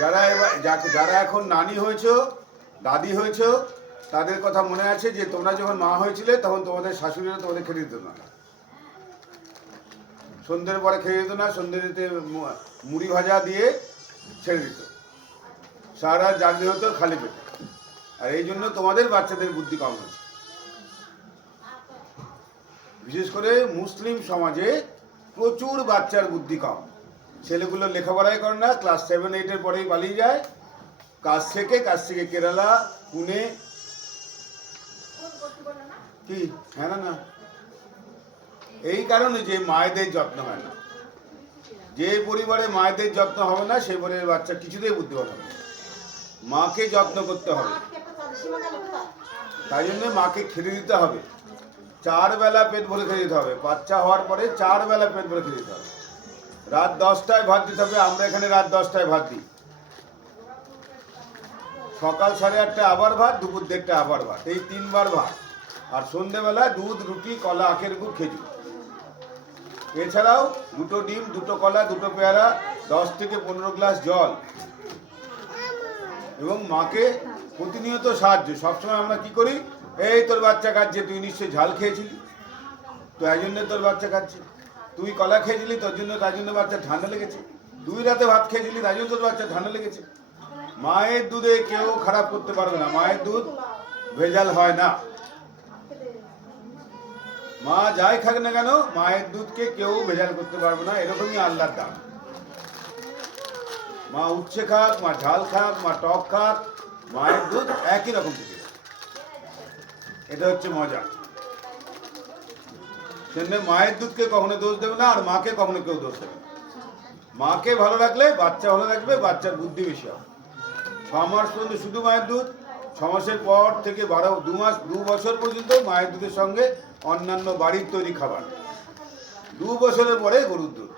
যারা এখন নানি হয়েছো, দাদি হয়েছো, তাদের কথা মনে আছে যে তোমরা যখন মা হয়েছিলে তখন তোমাদের শাশুড়িরা তোমাদের খেতে দিত না, সন্ধ্যের পরে খেয়ে দিত না, সন্ধ্যেতে মুড়ি ভাজা দিয়ে ছেড়ে দিত, সারা রাত জাগতে হতো খালি পেটে। আর এই জন্য তোমাদের বাচ্চাদের বুদ্ধি কম হয়েছে। বিশেষ করে মুসলিম সমাজে প্রচুর বাচ্চার বুদ্ধি কম। ছেলেগুলো লেখাপড়াই করে না, ক্লাস 7-8 পরেই পালিয়ে যায় কাজ থেকে কেরালা, পুনে, কি হ্যাঁ না, এই কারণে যে মায়েদের যত্ন হয় না। যে পরিবারে মায়েদের যত্ন হবে না সেই পরিবারের বাচ্চা কিছুতেই বুদ্ধিমান হবে। মাকে যত্ন করতে হবে, তাই জন্য মাকে খেতে দিতে হবে, 4 বেলা পেট ভরে খেতে দিতে হবে। বাচ্চা হওয়ার পরে 4 বেলা পেট ভরে খেতে দিতে হবে। রাত 10টায় ভাত দিতে হবে। আমরা এখানে রাত 10টায় ভাত দিই। সকাল 8:30টায় আবার ভাত, দুপুর 1:30টায় আবার ভাত, এই 3 বার ভাত। আর সন্ধ্যেবেলা দুধ, রুটি, কলা, আখের গুড়, খেজুর। এছাড়াও 2টো ডিম, 2টো কলা, 2টো পেয়ারা, 10 থেকে 15 গ্লাস জল। এবং মাকে প্রতিনিয়ত সাহায্য। সবসময় আমরা কি করি, এই তোর বাচ্চা খাচ্ছে, তুই নিশ্চয়ই ঝাল খেয়েছিলি, তো এই জন্য তোর বাচ্চা খাচ্ছে। তুই কলা খেয়েছিলি, তার জন্য বাচ্চা ঠান্ডা লেগেছে। 2 রাতে ভাত খেয়েছিলি, তাই জন্য তোর বাচ্চা ঠান্ডা লেগেছে। মায়ের দুধে কেউ খারাপ করতে পারবে না। মায়ের দুধ ভেজাল হয় না। মা যাই খাক না কেন, মায়ের দুধকে কেউ ভেজাল করতে পারবে না। এরকমই আল্লাহর দান। মা উচ্ছে খাক, মা ঝাল খাক, মা টক খাক, মায়ের দুধ একই রকম থেকে। এটা হচ্ছে মজা। সেজন্য মায়ের দুধকে কখনো দোষ দেবে না, আর মাকে কখনো কেউ দোষ দেবে না। মাকে ভালো রাখলে বাচ্চা ভালো রাখবে, বাচ্চার বুদ্ধি বেশি হবে। 6 মাস পর্যন্ত শুধু মায়ের দুধ, 6 মাসের পর থেকে 2 বছর পর্যন্ত মায়ের দুধের সঙ্গে অন্যান্য বাড়ির তৈরি খাবার। 2 বছরের পরে গরুর দুধ।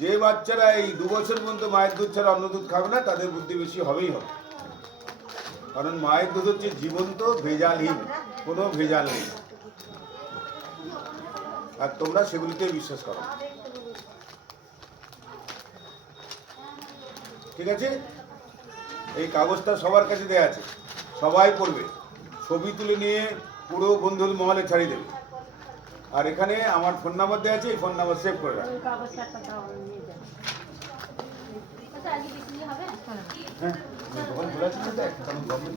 যে বাচ্চারা এই 2 বছর পর্যন্ত মায়ের দুধ ছাড়া অন্য দুধ খাবে না, তাদের বুদ্ধি বেশি হবেই হবে। কারণ মায়ের দুধ হচ্ছে জীবন্ত, ভেজালহীন, কোনো ভেজাল নেই। আর তোমরা সেগুলিতে বিশ্বাস করো। ঠিক আছে? এই কাগজটা সবার কাছে দেয়া আছে, সবাই পড়বে, ছবি তুলে নিয়ে পুরো বন্ধুর মহলে ছাড়িয়ে দেবে। আর এখানে আমার ফোন নাম্বার দেওয়া আছে, এই ফোন নাম্বার সেভ করে রাখবে। হ্যাঁ, দোকান খোলা ছিল তো।